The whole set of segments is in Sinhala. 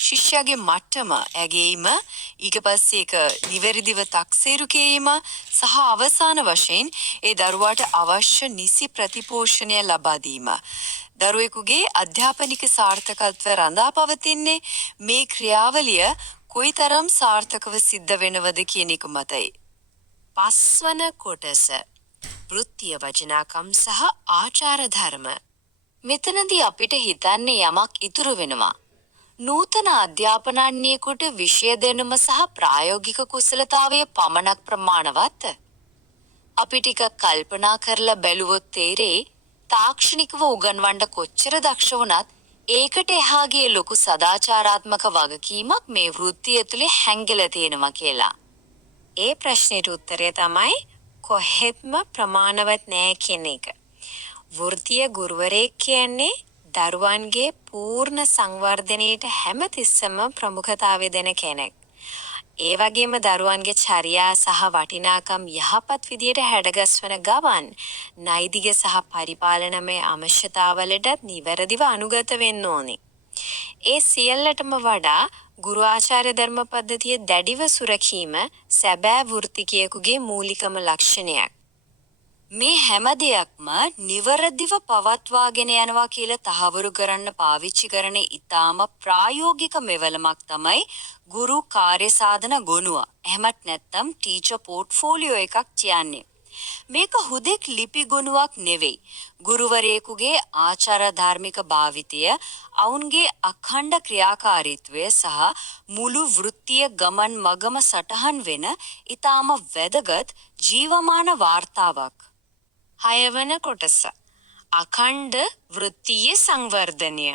ශිෂ්‍යයාගේ මට්ටම ඇගේීම ඊට පස්සේ ඒක නිවැරදිව තක්සේරු කිරීම සහ අවසාන වශයෙන් ඒ දරුවාට අවශ්‍ය නිසි ප්‍රතිපෝෂණය ලබා දීම. දරුවෙකුගේ අධ්‍යාපනික සාර්ථකත්වය රඳා පවතින්නේ මේ ක්‍රියාවලිය කොයිතරම් සාර්ථකව සිද්ධ වෙනවද කියන එක මතයි. පස්වන කොටස වෘත්තීය වචනාකම් සහ ආචාර ධර්ම. මෙතනදී අපිට හිතන්නේ යමක් ඉතුරු වෙනවා. නූතන අධ්‍යාපනඥයෙකුට විෂය දැනුම සහ ප්‍රායෝගික කුසලතාවය පමණක් ප්‍රමාණවත්. අපි ටිකක් කල්පනා කරලා බැලුවොත් තේරෙයි තාක්ෂණිකව උගන්වන්න කොච්චර දක්ෂ වුණත් ඒකට එහාගේ ලොකු සදාචාරාත්මක වගකීමක් මේ වෘත්තිය තුලේ හැංගිලා තියෙනවා කියලා. ඒ ප්‍රශ්නෙට උත්තරය තමයි කොහෙත්ම ප්‍රමාණවත් නෑ කියන එක. වෘත්තීය ගුරුවරයෙක් කියන්නේ දරුවන්ගේ පූර්ණ සංවර්ධනයට හැමතිස්සම ප්‍රමුඛතාවය දෙන කෙනෙක්. ඒ වගේම දරුවන්ගේ චර්යා සහ වටිනාකම් යහපත් විදියට හැඩගස්වන ගමන් නෛතික සහ පරිපාලනමය අවශ්‍යතාවලටත් නිවැරදිව අනුගත වෙන්න ඕනේ. ඒ සියල්ලටම වඩා ගුරු ආචාර්ය ධර්ම පද්ධතිය දැඩිව සුරකීම සැබෑ වෘත්තිකයෙකුගේ මූලිකම ලක්ෂණයක්. මේ හැම දෙයක්ම නිවැරදිව පවත්වාගෙන යනවා කියලා තහවුරු කරන්න පාවිච්චි කරන ඊටාම ප්‍රායෝගික මෙවලමක් තමයි ගුරු කාර්යසාධන ගොනුව. එහෙමත් නැත්නම් ටීචර් පෝර්ට්ෆෝලියෝ එකක් කියන්නේ. මේක හුදෙක් ලිපි ගොනුවක් නෙවෙයි. ගුරුවරයෙකුගේ ආචාර ධාර්මික භාවිතය, අවුන්ගේ අඛණ්ඩ ක්‍රියාකාරීත්වය සහ මුළු වෘත්තීය ගමන් මගම සටහන් වෙන ඊටාම වැදගත් ජීවමාන වාර්තාවක්. 6 වන කොටස අඛණ්ඩ වෘත්තීය සංවර්ධනය.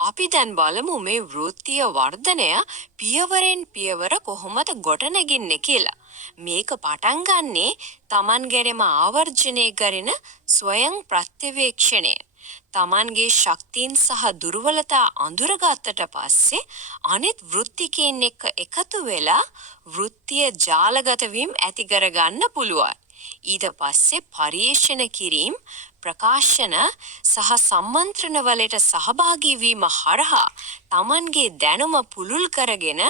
අපි දැන් බලමු මේ වෘත්තීය වර්ධනය පියවරෙන් පියවර කොහොමද ගොඩනගින්නේ කියලා. මේක පටන් ගන්නේ Taman ගැනීම ආවර්ජනය කරන ස්වයං ප්‍රත්‍යවේක්ෂණය. Tamanගේ ශක්තියින් සහ දුර්වලතා අඳුරගත්තට පස්සේ අනිත් වෘත්තිකයන් එක්ක එකතු වෙලා වෘත්තීය ජාලගත වීම ඇති කරගන්න පුළුවන්. ඊට පස්සේ පරිේෂණ කිරීම, ප්‍රකාශන සහ සම්මන්ත්‍රණ වලට සහභාගී වීම හරහා Tamanගේ දැනුම පුළුල් කරගෙන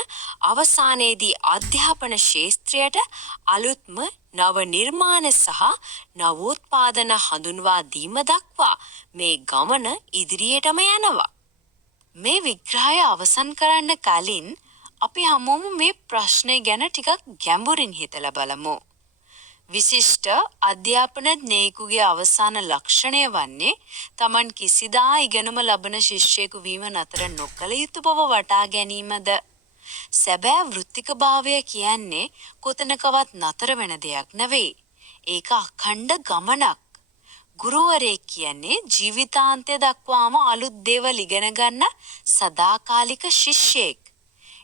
අවසානයේදී අධ්‍යාපන ශාස්ත්‍රයට අලුත්ම නව නිර්මාණ සහ නවෝත්පාදන හඳුන්වා දීම දක්වා මේ ගමන ඉදිරියටම යනවා. මේ විග්‍රහය අවසන් කරන්න කලින් අපි හැමෝම මේ ප්‍රශ්නේ ගැන ටිකක් ගැඹුරින් හිතලා බලමු. විශිෂ්ට අධ්‍යාපනඥයෙකුගේ අවසාන ලක්ෂණය වන්නේ Taman කිසිදා ඉගෙනුම ලබන ශිෂ්‍යයෙකු වීම නතර නොකළ යුතු බව වටහා ගැනීමද? සැබෑ වෘත්තිකභාවය කියන්නේ කොතනකවත් නතර වෙන දෙයක් නෙවෙයි. ඒක අඛණ්ඩ ගමනක්. ගුරුවරයෙක් කියන්නේ ජීවිතාන්තය දක්වාම අලුත් දේවල් ඉගෙන ගන්න සදාකාලික ශිෂ්‍යයෙක්.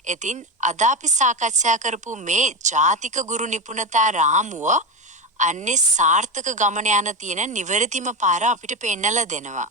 ඉතින් අද අපි සාකච්ඡා කරපු මේ ජාතික ගුරු නිපුණතා රාමුව අන්නේ සාර්ථක ගමන යන තියෙන නිවැරදිම පාර අපිට පෙන්නලා දෙනවා.